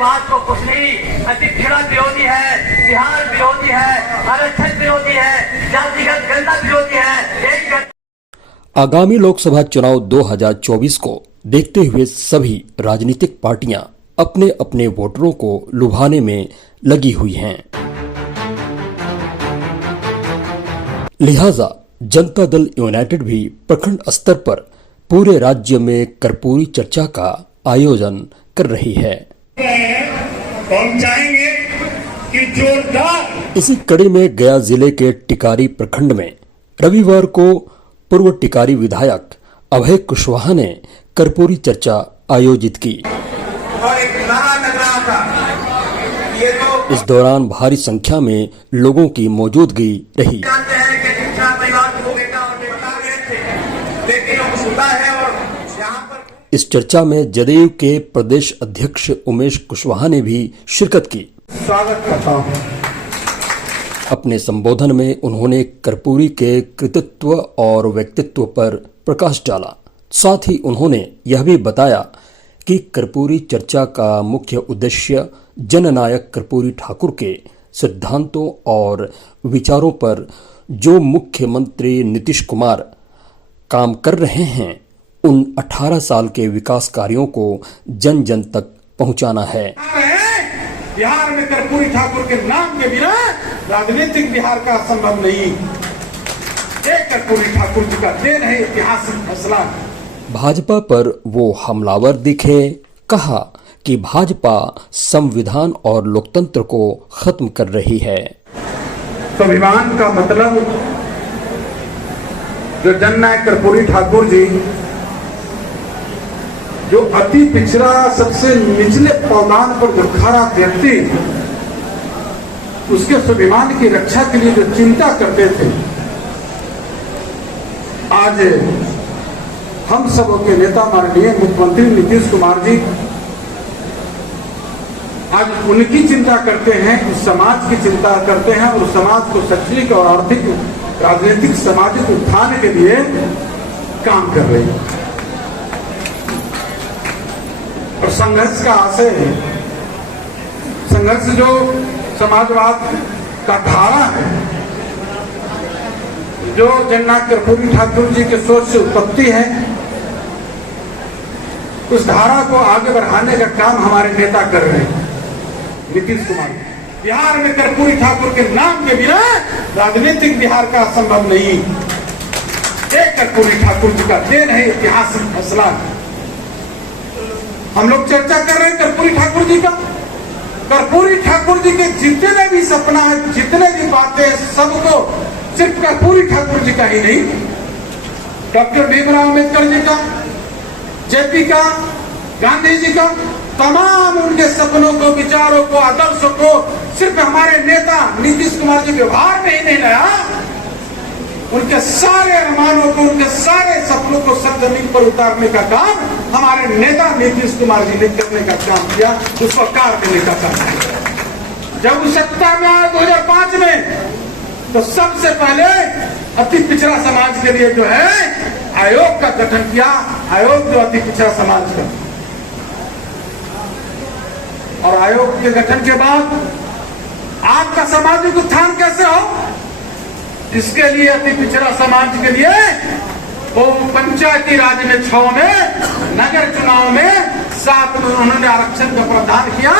बात को कुछ नहीं, अतिथिड़ा विरोधी है, बिहार विरोधी है, आरक्षण विरोधी है, जातिगत गणना विरोधी है। आगामी लोकसभा चुनाव 2024 को देखते हुए सभी राजनीतिक पार्टियां अपने अपने वोटरों को लुभाने में लगी हुई हैं। लिहाजा जनता दल यूनाइटेड भी प्रखंड स्तर पर पूरे राज्य में कर्पूरी चर्चा का आयोजन कर रही है। हम चाहेंगे कि जोरदार इसी कड़ी में गया जिले के टिकारी प्रखंड में रविवार को पूर्व टिकारी विधायक अभय कुशवाहा ने कर्पूरी चर्चा आयोजित की। और एक नारा लग रहा था, ये तो इस दौरान भारी संख्या में लोगों की मौजूदगी रही। जानते हैं कि शिक्षा परिवार को बेटा और बता रहे थे, लेकिन वो सुनता है। और यहाँ पर इस चर्चा में जदयू के प्रदेश अध्यक्ष उमेश कुशवाहा ने भी शिरकत की। स्वागत करता हूँ। अपने संबोधन में उन्होंने कर्पूरी के कृतित्व और व्यक्तित्व पर प्रकाश डाला। साथ ही उन्होंने यह भी बताया कि कर्पूरी चर्चा का मुख्य उद्देश्य जननायक कर्पूरी ठाकुर के सिद्धांतों और विचारों पर जो मुख्यमंत्री नीतीश कुमार काम कर रहे हैं उन 18 साल के विकास कार्यों को जन जन तक पहुंचाना है। बिहार में कर्पूरी ठाकुर के नाम के बिना राजनीतिक बिहार का संभव नहीं। एक कर्पूरी ठाकुर जी का देन है, ऐतिहासिक फैसला। भाजपा पर वो हमलावर दिखे। कहा कि भाजपा संविधान और लोकतंत्र को खत्म कर रही है। स्वाभिमान का मतलब जो जननायक कर्पूरी ठाकुर जी, जो अति पिछड़ा सबसे निचले पौधान पर जो खड़ा व्यक्ति, उसके स्वाभिमान की रक्षा के लिए जो चिंता करते थे, आज हम सब के नेता माननीय मुख्यमंत्री नीतीश कुमार जी आज उनकी चिंता करते हैं, इस समाज की चिंता करते हैं और समाज को शैक्षणिक और आर्थिक राजनीतिक सामाजिक उत्थान के लिए काम कर रहे हैं। और संघर्ष का आशय है, संघर्ष जो समाजवाद का धारा है, जो जननायक कर्पूरी ठाकुर जी के सोच से उत्पत्ति है, उस धारा को आगे बढ़ाने का काम हमारे नेता कर रहे हैं नीतीश कुमार। बिहार में कर्पूरी ठाकुर के नाम के बिना राजनीतिक बिहार का संभव नहीं। एक कर्पूरी ठाकुर जी का देन है, ऐतिहासिक फैसला। हम लोग चर्चा कर रहे हैं कर्पूरी ठाकुर जी का। कर्पूरी ठाकुर जी के जितने भी सपना है, जितने भी बातें, सबको सिर्फ कर्पूरी ठाकुर जी का ही नहीं, डॉक्टर भीमराव अम्बेडकर जी का, जेपी का, गांधी जी का, तमाम उनके सपनों को, विचारों को, आदर्शों को सिर्फ हमारे नेता नीतीश कुमार जी व्यवहार में ही नहीं लाया, उनके सारे अरमानों को, उनके सारे सपनों को सब जमीन पर उतारने का काम हमारे नेता नीतीश कुमार जी ने करने का काम किया, उसको कार देने का काम किया। जब वो सत्ता में आए 2005 में, तो सबसे पहले अति पिछड़ा समाज के लिए जो है आयोग का गठन किया। आयोग जो अति पिछड़ा समाज का, और आयोग के गठन के बाद आपका सामाजिक उत्थान कैसे हो, इसके लिए अति पिछड़ा समाज के लिए वो पंचायती राज में 6 में, नगर चुनाव में 7 में उन्होंने आरक्षण का प्रावधान किया।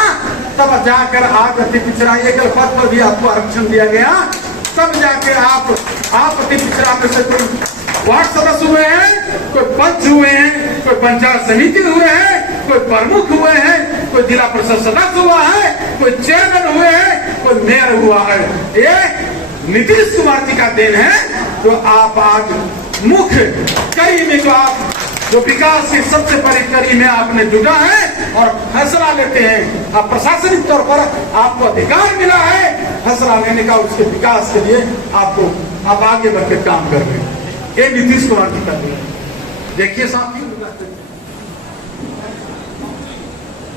तब जाकर आप अति पिछड़ा एकल पद पर भी आपको आरक्षण दिया गया। तब जाके आप अति पिछड़ा में से कोई वार्ड सदस्य हुए हैं, कोई पंच हुए हैं, कोई पंचायत समिति हुए हैं, कोई प्रमुख हुए हैं, कोई जिला परिषद सदस्य हुआ है, कोई चेयरमैन हुए हैं, कोई मेयर हुआ है। ये नीतीश कुमार जी का देन है। जो आप आज मुख्य कड़ी में जो विकास की सबसे बड़ी कड़ी में आपने जुटा है और फैसला लेते हैं, आप प्रशासनिक तौर पर आपको अधिकार मिला है फैसला लेने का, उसके विकास के लिए आप आगे बढ़ के काम कर रहे हैं। ये नीतीश कुमार जी का देन है। देखिए साथियों,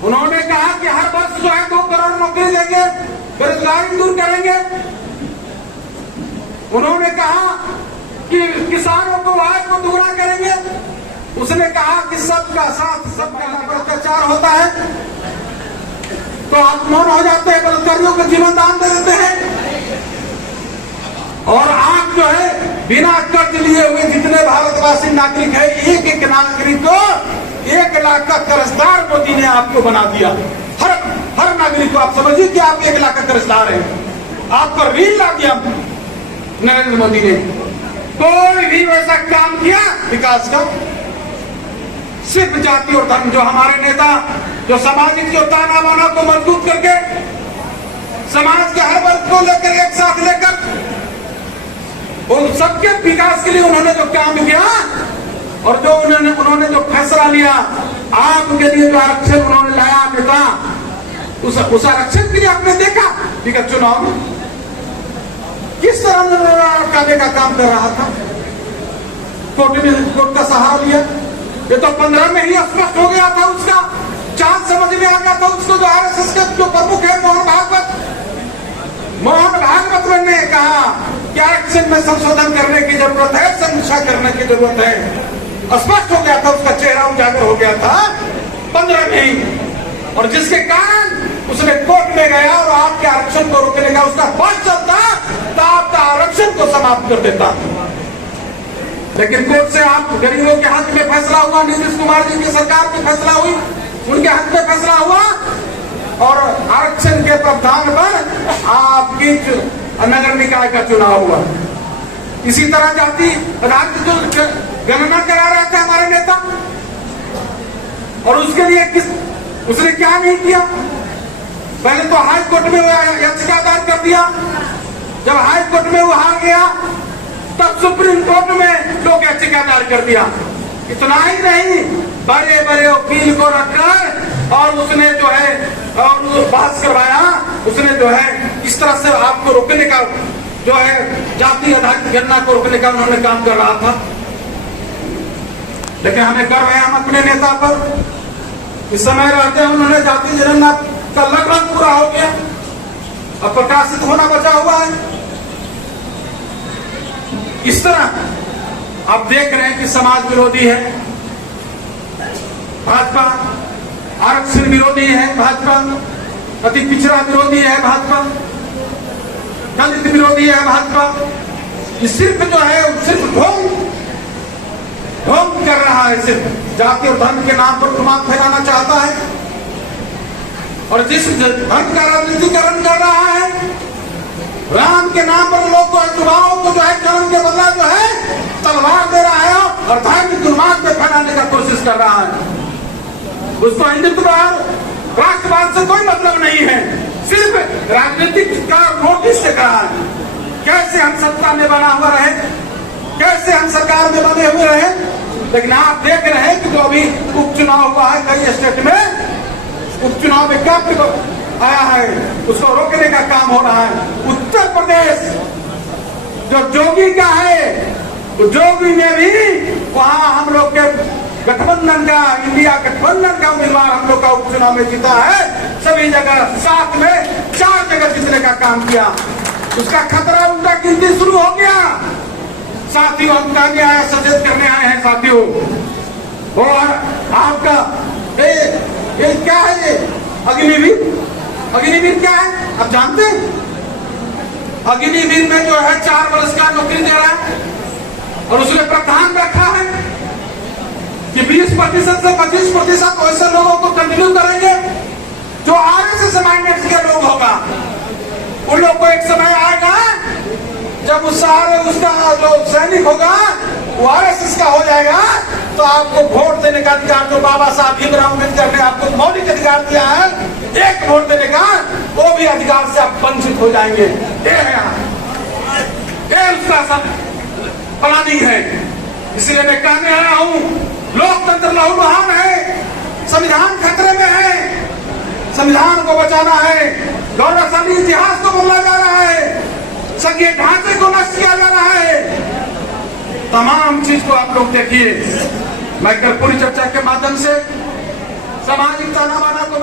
उन्होंने कहा कि हर वर्ष 2 करोड़ नौकरी देंगे, बेरोजगारी दूर करेंगे। उन्होंने कहा कि किसानों को आय को दोगुना करेंगे। उसने कहा कि सबका साथ सबका अत्याचार होता है। तो आप मौन हो जाते हैं, बलात्कारियों को जीवन दान दे देते हैं। और आप जो है बिना कर्ज लिए हुए जितने भारतवासी नागरिक है, एक एक नागरिक को 1 लाख का कर्जदार मोदी ने आपको बना दिया। हर नागरिक को आप समझिए कि आप 1 लाख का कर्जदार हैं। आप पर ऋण ला दिया नरेंद्र मोदी ने। कोई भी वैसा काम किया विकास का? सिर्फ जाति और धर्म, जो हमारे नेता जो सामाजिक जो ताना बाना को मजबूत करके समाज के हर वर्ग को लेकर एक साथ लेकर उन सबके विकास के लिए उन्होंने जो काम किया और जो उन्होंने जो फैसला लिया, आपके लिए जो आरक्षण उन्होंने लाया नेता, उस आरक्षण के लिए आपने देखा विगत चुनाव में किस तरह अटकाने का काम कर रहा था। कोर्ट का सहारा लिया। ये तो 15 में ही स्पष्ट हो गया था, उसका चांद समझ में आ गया था। उसको जो आरएसएस के जो प्रमुख है मोहन भागवत ने कहा कि आरक्षण में संशोधन करने की जरूरत है, समीक्षा करने की जरूरत है। स्पष्ट हो गया था, उसका चेहरा उजागर हो गया था 15 में ही। और जिसके कारण उसने कोर्ट में गया और आपके आरक्षण को रोकने का उसका बल चलता तो आपका आरक्षण को समाप्त कर देता। लेकिन कोर्ट से आप गरीबों के हक में फैसला हुआ, नीतीश कुमार जी की सरकार की फैसला हुई, उनके हक में फैसला हुआ और आरक्षण के प्रावधान पर आपकी नगर निकाय का चुनाव हुआ। इसी तरह जाति राज्य जो गणना करा रहे थे हमारे नेता, और उसके लिए उसने क्या नहीं किया? पहले तो हाई कोर्ट में याचिका दायर कर दिया। जब हाई कोर्ट में वो हार गया तब सुप्रीम कोर्ट में लोग याचिका दायर कर दिया। इतना ही नहीं, बड़े बड़े वकील को रखकर और उसने जो है और पास करवाया। उसने जो है इस तरह से आपको रोकने का जो है जाति आधारित गणना को रोकने का उन्होंने काम कर रहा था। लेकिन हमें गर्व है हम अपने नेता पर। इस समय रहते हैं उन्होंने जाति जनगणना का लगभग पूरा हो गया, अब प्रकाशित होना बचा हुआ है। इस तरह आप देख रहे हैं कि समाज विरोधी है भाजपा, आरक्षण विरोधी है भाजपा, अति पिछड़ा विरोधी है भाजपा, दलित विरोधी है भाजपा। ये सिर्फ जो है सिर्फ ढोंग कर रहा है, सिर्फ जाति और धर्म के नाम पर उन्माद फैलाना चाहता है। और जिस धर्म का राजनीतिकरण कर रहा है, राम के नाम पर लोग को युवाओं को जो है कलम के बदला जो है तलवार दे रहा है और धार्मिक उन्माद में फैलाने का कोशिश कर रहा है। उसको हिंदुत्ववाद राष्ट्रवाद से कोई मतलब नहीं है, सिर्फ राजनीतिक का नोटिस से कहा है। कैसे हम सत्ता में बना हुआ रहे, कैसे हम सरकार में बने हुए रहे। लेकिन आप देख रहे हैं कि जो अभी उपचुनाव हुआ है कई स्टेट में, उपचुनाव में क्या आया है, उसको रोकने का काम हो रहा है। उत्तर प्रदेश जो जोगी का है, तो जोगी ने भी वहां हम लोग के गठबंधन का, इंडिया गठबंधन का उम्मीदवार हम लोग का उपचुनाव में जीता है। सभी जगह साथ में 4 जगह जीतने का काम किया। उसका खतरा उनका गिनती शुरू हो गया। साथियों हम कहने आए, सचेत करने आए हैं साथियों। और आपका ये क्या है, ये अग्निवीर, अग्निवीर क्या है आप जानते हैं? अग्निवीर में जो है 4 वर्ष का नौकरी दे रहा है और उसने प्रावधान रखा है कि 20% से 25% ऐसे लोगों को कंटिन्यू करेंगे जो आरएसएस माइंडेड के लोग होगा। उन लोग को एक समय आएगा जब उस सारे उसका जो सैनिक होगा वो आरएसएस का हो जाएगा, तो आपको वोट देने का अधिकार जो बाबा साहब भीमराव अम्बेडकर ने आपको मौलिक अधिकार दिया है, एक वोट देने का, वो भी अधिकार से आप वंचित हो जाएंगे। ये उसका सब प्लानिंग है। इसलिए मैं कहने आया हूं, लोकतंत्र लहूलुहान है, संविधान खतरे में है, संविधान को बचाना है, गौरवशाली इतिहास को बदला जा रहा है, संघीय ढांचे को नष्ट किया जा रहा है। तमाम चीज को आप लोग देखिए। मैं कल पूरी चर्चा के माध्यम से सामाजिक ताना बाना को